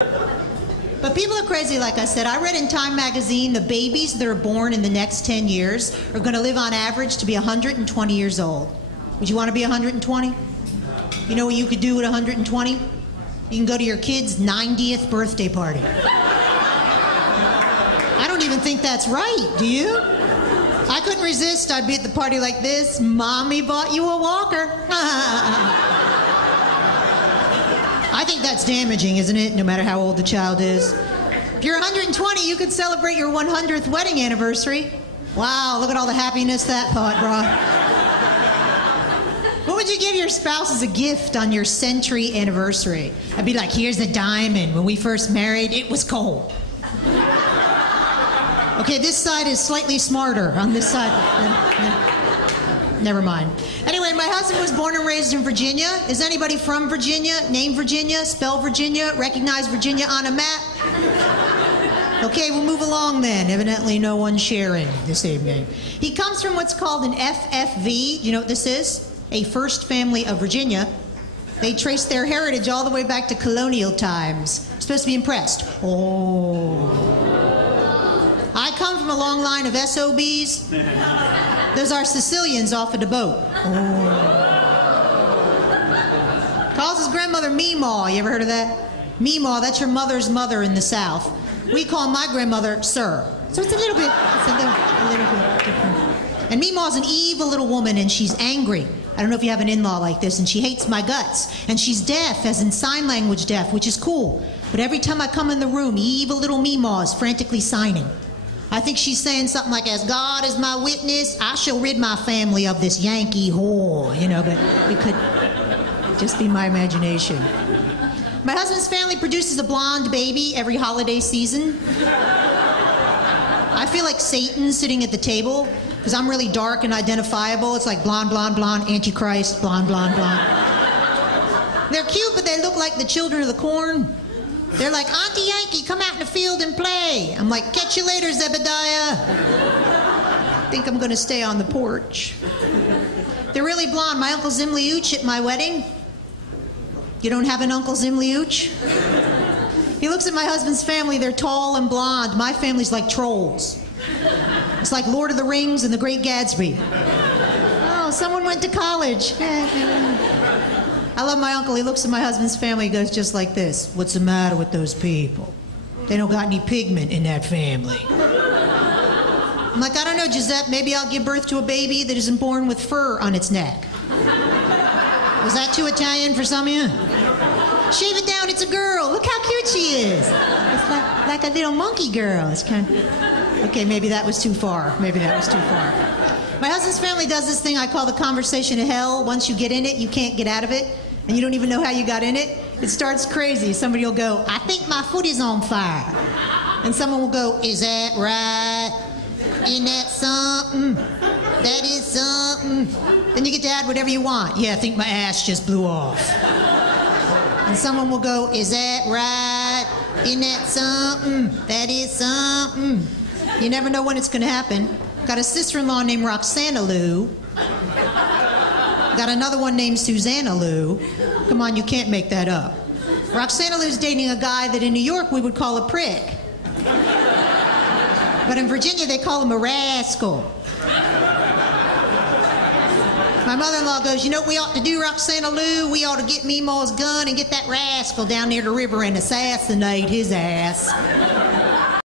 But people are crazy, like I said. I read in Time magazine the babies that are born in the next 10 years are going to live on average to be 120 years old. Would you want to be 120? You know what you could do at 120? You can go to your kid's 90th birthday party. I don't even think that's right, do you? I couldn't resist. I'd be at the party like this. Mommy bought you a walker. I think that's damaging, isn't it? No matter how old the child is. If you're 120, you could celebrate your 100th wedding anniversary. Wow, look at all the happiness that thought brought. What would you give your spouse as a gift on your century anniversary? I'd be like, here's a diamond. When we first married, it was coal. Okay, this side is slightly smarter on this side. Never mind. Anyway, my husband was born and raised in Virginia. Is anybody from Virginia? Name Virginia, spell Virginia, recognize Virginia on a map? Okay, we'll move along then. Evidently no one sharing this evening. He comes from what's called an FFV. You know what this is? A First Family of Virginia. They trace their heritage all the way back to colonial times. You're supposed to be impressed. Oh. I come from a long line of SOBs. Those are Sicilians off of the boat. Oh. Calls his grandmother Meemaw. You ever heard of that? Meemaw, that's your mother's mother in the South. We call my grandmother Sir. So it's a little bit different. And Meemaw's an evil little woman, and she's angry. I don't know if you have an in-law like this, and she hates my guts. And she's deaf, as in sign language deaf, which is cool. But every time I come in the room, evil little Meemaw is frantically signing. I think she's saying something like, as God is my witness, I shall rid my family of this Yankee whore, you know, but it could just be my imagination. My husband's family produces a blonde baby every holiday season. I feel like Satan sitting at the table, because I'm really dark and identifiable. It's like blonde, blonde, blonde, Antichrist, blonde, blonde, blonde. They're cute, but they look like the children of the corn. They're like, Auntie Yankee, come out in the field and play. I'm like, catch you later, Zebediah. I think I'm going to stay on the porch. They're really blonde. My Uncle Zimliuch at my wedding. You don't have an Uncle Zimliuch? He looks at my husband's family. They're tall and blonde. My family's like trolls. It's like Lord of the Rings and The Great Gatsby. Oh, someone went to college. I love my uncle. He looks at my husband's family. He goes just like this. What's the matter with those people? They don't got any pigment in that family. I'm like, I don't know, Giuseppe. Maybe I'll give birth to a baby that isn't born with fur on its neck. Was that too Italian for some of you? Shave it down. It's a girl. Look how cute she is. It's like a little monkey girl. It's kind of... Okay, maybe that was too far. Maybe that was too far. My husband's family does this thing I call the conversation of hell. Once you get in it, you can't get out of it. And you don't even know how you got in it. It starts crazy. Somebody will go, I think my foot is on fire. And someone will go, is that right? Isn't that something? That is something. Then you get to add whatever you want. Yeah, I think my ass just blew off. And someone will go, is that right? Isn't that something? That is something. You never know when it's going to happen. Got a sister-in-law named Roxana Lou. Got another one named Susanna Lou. Come on, you can't make that up. Roxana Lou's dating a guy that in New York we would call a prick. But in Virginia they call him a rascal. My mother-in-law goes, you know what we ought to do, Roxana Lou? We ought to get Meemaw's gun and get that rascal down near the river and assassinate his ass.